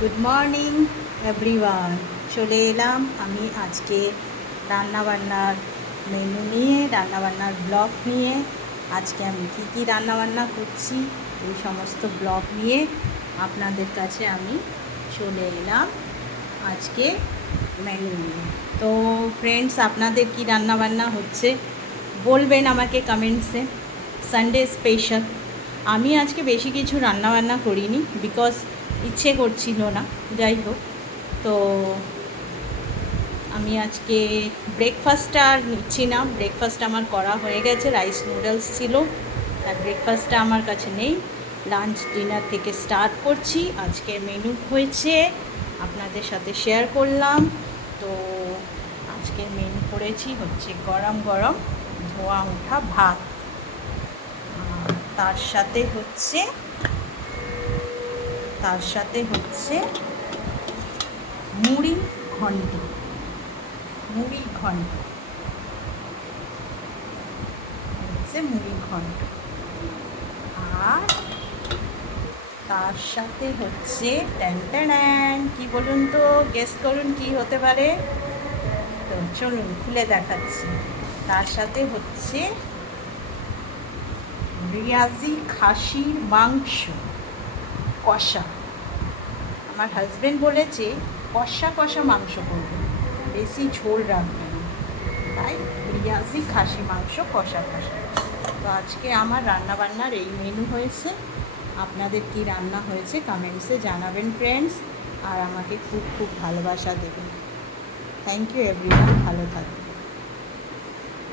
Good morning everyone. চলে এলাম আমি আজকে রান্নাবান্নার মেনু নিয়ে, রান্নাবান্নার ব্লগ নিয়ে। আজকে আমি কী রান্নাবান্না করছি এই সমস্ত ব্লগ নিয়ে আপনাদের কাছে আমি চলে এলাম আজকে মেনু নিয়ে। তো ফ্রেন্ডস, আপনাদের কী রান্নাবান্না হচ্ছে বলবেন আমাকে কমেন্টসে। Sunday special. আমি আজকে বেশি কিছু রান্নাবান্না করিনি, বিকজ ইচ্ছে করছিল না। যাই হোক, তো আমি আজকে ব্রেকফাস্টটা আর নিচ্ছি না। ব্রেকফাস্ট আমার করা হয়ে গেছে, রাইস নুডলস ছিল, আর ব্রেকফাস্টটা আমার কাছে নেই। লাঞ্চ ডিনার থেকে স্টার্ট করছি। আজকে মেনু হয়েছে, আপনাদের সাথে শেয়ার করলাম। তো আজকে মেনু করেছি হচ্ছে গরম গরম ধোয়া ওঠা ভাত, তার সাথে হচ্ছে মুড়ি ঘন্ট আর তার সাথে হচ্ছে কি বলুন তো, গেস করুন কি হতে পারে। তো চলুন খুলে দেখাচ্ছি। তার সাথে হচ্ছে রিয়াজি খাসির মাংস কষা। আমার হাজব্যান্ড বলেছে কষা কষা মাংস করবে, বেশি ঝোল রাখবে না, তাই রিয়াজি খাসি মাংস কষা কষা। তো আজকে আমার রান্নাবান্নার এই মেনু হয়েছে। আপনাদের কি রান্না হয়েছে কমেন্টসে জানাবেন ফ্রেন্ডস, আর আমাকে খুব খুব ভালোবাসা দেবেন। থ্যাংক ইউ এভরিওয়ান, ভালো থাকবেন।